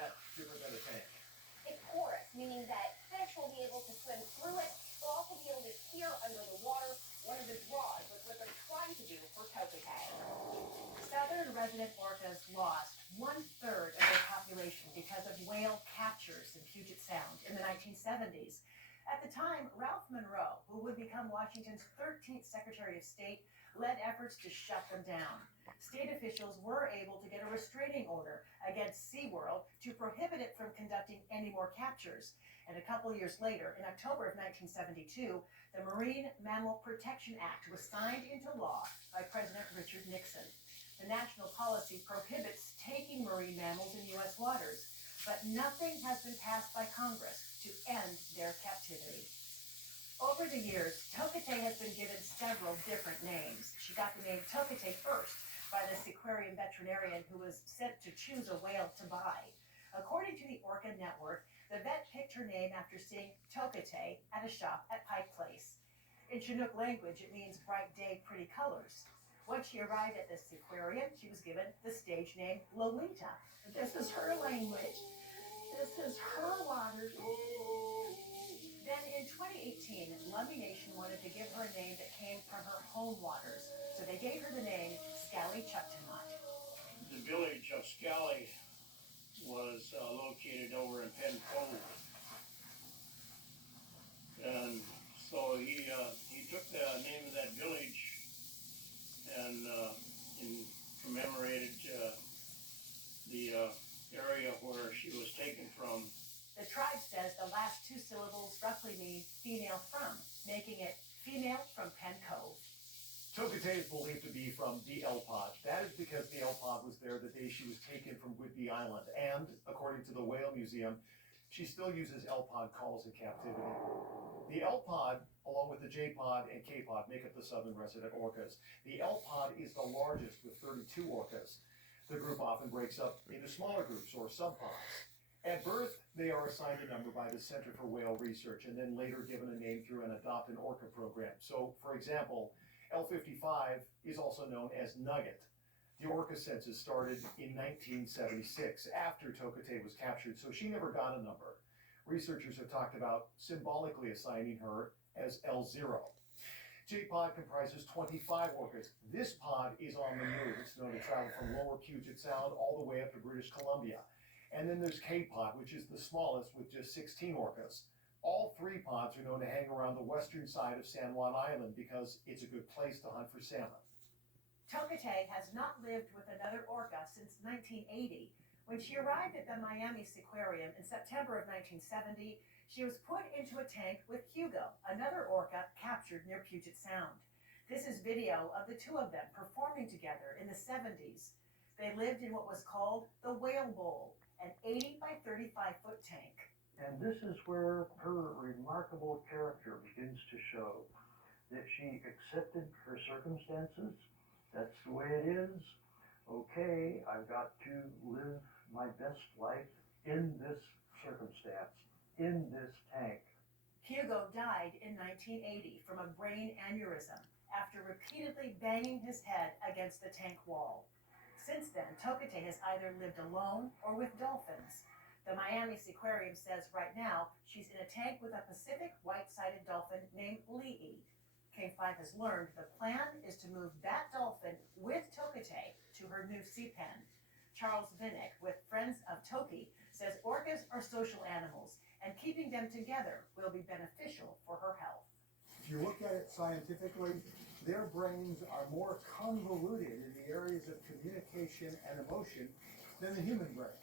that different than a tank? It's porous, meaning that fish will be able to swim through it. They'll also be able to hear under the water. One of the draws was what they're trying to do for Toketay. Southern resident orcas lost 1/3 of their population because of whale captures in Puget Sound in the 1970s. At the time, Ralph Monroe, who would become Washington's 13th Secretary of State, led efforts to shut them down. State officials were able to get a restraining order against SeaWorld to prohibit it from conducting any more captures. And a couple years later, in October of 1972, the Marine Mammal Protection Act was signed into law by President Richard Nixon. The national policy prohibits taking marine mammals in U.S. waters, but nothing has been passed by Congress to end their captivity. Over the years, Toketay has been given several different names. She got the name Toketay first by the Seaquarium veterinarian who was sent to choose a whale to buy. According to the Orca Network, the vet picked her name after seeing Toketay at a shop at Pike Place. In Chinook language, it means bright day, pretty colors. Once she arrived at the Seaquarium, she was given the stage name Lolita. This is her language. This is her waters. Then in 2018, Lummi Nation wanted to give her a name that came from her home waters, so they gave her the name Scally Chuktanut. The village of Scally was located over in Penn Cove, and so he took the name of that village and commemorated the area where she was taken from. The tribe says the last two syllables roughly mean female from, making it female from Penn Cove. Toketay is believed to be from the El Pod. That is because the El Pod was there the day she was taken from Whidbey Island. And according to the Whale Museum, she still uses El Pod calls in captivity. The El Pod, along with the J Pod and K Pod, make up the southern resident orcas. The El Pod is the largest with 32 orcas. The group often breaks up into smaller groups or subpods. At birth, they are assigned a number by the Center for Whale Research and then later given a name through an Adopt an Orca program. So, for example, L55 is also known as Nugget. The orca census started in 1976 after Toketay was captured, so she never got a number. Researchers have talked about symbolically assigning her as L0. J-Pod comprises 25 orcas. This pod is on the move. It's known to travel from lower Puget Sound all the way up to British Columbia. And then there's K-Pod, which is the smallest with just 16 orcas. All three pods are known to hang around the western side of San Juan Island because it's a good place to hunt for salmon. Toketay has not lived with another orca since 1980. When she arrived at the Miami Seaquarium in September of 1970, she was put into a tank with Hugo, another orca captured near Puget Sound. This is video of the two of them performing together in the 70s. They lived in what was called the Whale Bowl, an 80 by 35-foot tank. And this is where her remarkable character begins to show, that she accepted her circumstances. That's the way it is. Okay, I've got to live my best life in this circumstance, in this tank. Hugo died in 1980 from a brain aneurysm after repeatedly banging his head against the tank wall. Since then, Toketay has either lived alone or with dolphins. The Miami Seaquarium says right now she's in a tank with a Pacific white-sided dolphin named Lee. K5 has learned the plan is to move that dolphin with Toketay to her new sea pen. Charles Vinnick with Friends of Toki says orcas are social animals and keeping them together will be beneficial for her health. If you look at it scientifically, their brains are more convoluted in the areas of communication and emotion than the human brain.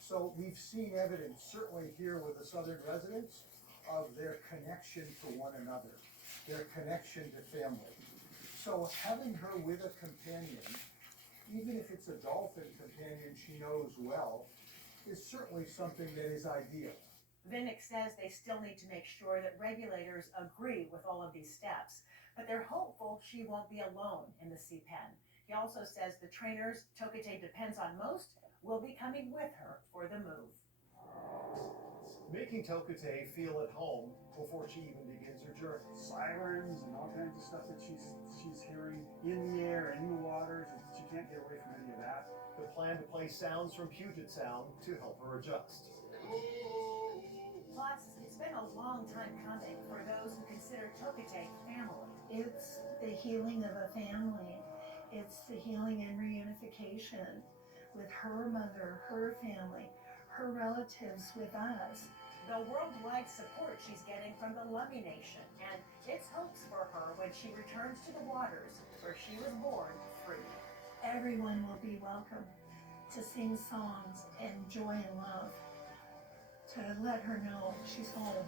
So we've seen evidence, certainly here with the southern residents, of their connection to one another, their connection to family. So having her with a companion, even if it's a dolphin companion she knows well, is certainly something that is ideal. Vinnick says they still need to make sure that regulators agree with all of these steps, but they're hopeful she won't be alone in the sea pen. He also says the trainers Toketay depends on most will be coming with her for the move. making Tokute feel at home before she even begins her journey. Sirens and all kinds of stuff that she's hearing in the air, in the waters, and she can't get away from any of that. The plan to play sounds from Puget Sound to help her adjust. Plus, it's been a long time coming for those who consider Tokite family. It's the healing of a family. It's the healing and reunification with her mother, her family, her relatives with us. The worldwide support she's getting from the Lummi Nation, and it's hopes for her when she returns to the waters where she was born free. Everyone will be welcome to sing songs and joy and love, to let her know she's home.